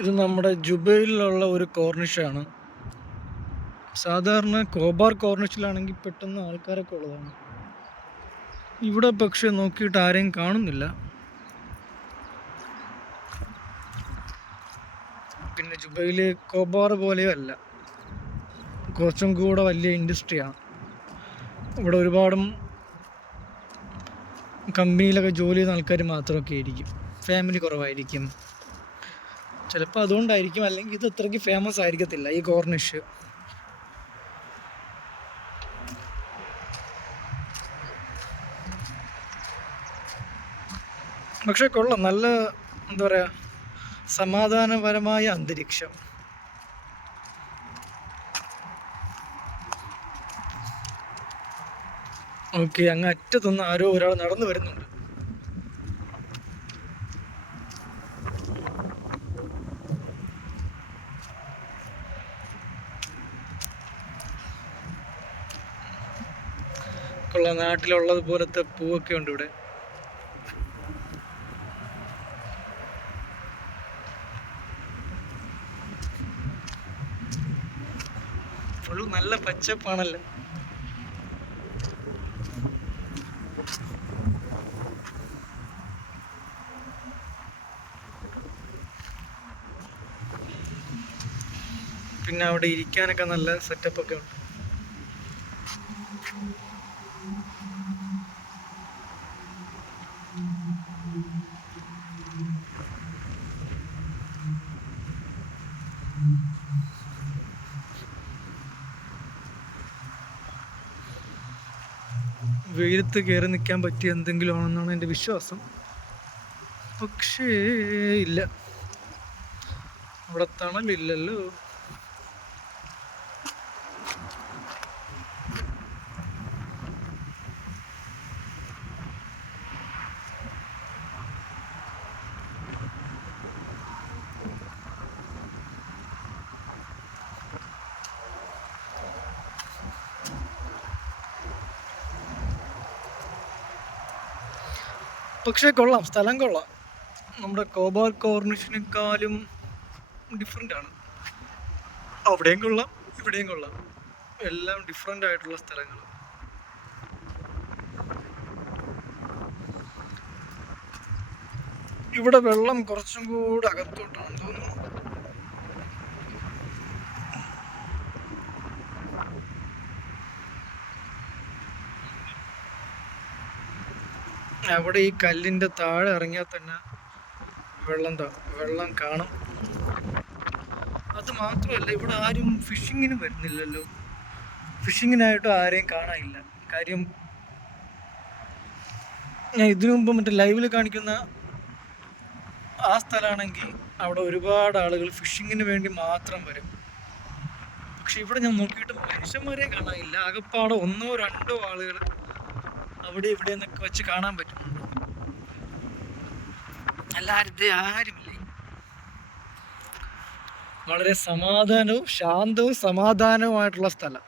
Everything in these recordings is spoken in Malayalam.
ഇത് നമ്മുടെ ജുബൈലിലുള്ള ഒരു കോർണിഷാണ്. സാധാരണ കോബാർ കോർണിഷിലാണെങ്കിൽ പെട്ടെന്ന് ആൾക്കാരൊക്കെ ഉള്ളതാണ്. ഇവിടെ പക്ഷെ നോക്കിയിട്ട് ആരെയും കാണുന്നില്ല. പിന്നെ ജുബൈല് കോബാർ പോലെയോ അല്ല, കുറച്ചും കൂടെ വലിയ ഇൻഡസ്ട്രിയാണ്. ഇവിടെ ഒരുപാടും കമ്പനിയിലൊക്കെ ജോലി ചെയ്യുന്ന ആൾക്കാർ മാത്രമൊക്കെ ആയിരിക്കും, ഫാമിലി കുറവായിരിക്കും ചിലപ്പോൾ, അതുകൊണ്ടായിരിക്കും. അല്ലെങ്കിൽ ഇത് അത്രയ്ക്ക് ഫേമസ് ആയിരിക്കത്തില്ല ഈ കോർണിഷ്. പക്ഷെ കൊള്ളാം, നല്ല എന്താ പറയുക, സമാധാനപരമായ അന്തരീക്ഷം. ഓക്കെ, അങ്ങ് അറ്റത്തുനിന്ന് ആരോ ഒരാൾ നടന്നു വരുന്നുണ്ട്. കൊള്ളാം, നാട്ടിലുള്ളത് പോലത്തെ പൂവൊക്കെ ഉണ്ട് ഇവിടെ. ഫുൾ നല്ല പച്ചപ്പാണല്ലോ. പിന്നെ അവിടെ ഇരിക്കാനൊക്കെ നല്ല സെറ്റപ്പൊക്കെ ഉണ്ട്. വെയിലത്ത് കയറി നിൽക്കാൻ പറ്റിയ എന്തെങ്കിലും ആണെന്നാണ് എൻ്റെ വിശ്വാസം. പക്ഷേ ഇല്ല, അവിടെ തണലില്ലല്ലോ. പക്ഷേ കൊള്ളാം, സ്ഥലം കൊള്ളാം. നമ്മുടെ കോബാർ കോർണിഷിനേക്കാളും ഡിഫറെൻ്റ് ആണ്. അവിടെയും കൊള്ളാം, ഇവിടെയും കൊള്ളാം, എല്ലാം ഡിഫറെൻ്റ് ആയിട്ടുള്ള സ്ഥലങ്ങൾ. ഇവിടെ വെള്ളം കുറച്ചും കൂടെ അകത്തോട്ടാണ് തോന്നുന്നു. അവിടെ ഈ കല്ലിൻ്റെ താഴെ ഇറങ്ങിയാൽ തന്നെ വെള്ളം കാണും. അത് മാത്രമല്ല, ഇവിടെ ആരും ഫിഷിങ്ങിന് വരുന്നില്ലല്ലോ. ഫിഷിങ്ങിനായിട്ട് ആരെയും കാണാനില്ല. കാര്യം ഞാൻ ഇതിനു മുമ്പ് മറ്റേ ലൈവിൽ കാണിക്കുന്ന ആ സ്ഥലമാണെങ്കിൽ അവിടെ ഒരുപാട് ആളുകൾ ഫിഷിങ്ങിന് വേണ്ടി മാത്രം വരും. പക്ഷെ ഇവിടെ ഞാൻ നോക്കിയിട്ട് മനുഷ്യന്മാരെ കാണാനില്ല. ആകെപ്പാടെ 1-2 ആളുകൾ അവിടെ ഇവിടെ നിന്നൊക്കെ വെച്ച് കാണാൻ പറ്റുന്നുണ്ട്. ആരുമില്ല. വളരെ ശാന്തവും സമാധാനവുമായിട്ടുള്ള സ്ഥലം.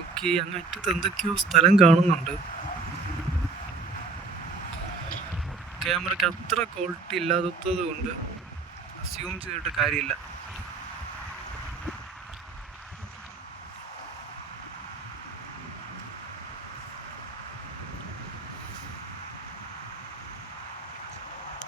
ഓക്കെ, അങ്ങറ്റത്ത് എന്തൊക്കെയോ സ്ഥലം കാണുന്നുണ്ട്. ക്യാമറയ്ക്ക് അത്ര ക്വാളിറ്റി ഇല്ലാത്തത് കൊണ്ട് അസ്യൂം ചെയ്തിട്ട് കാര്യമില്ല.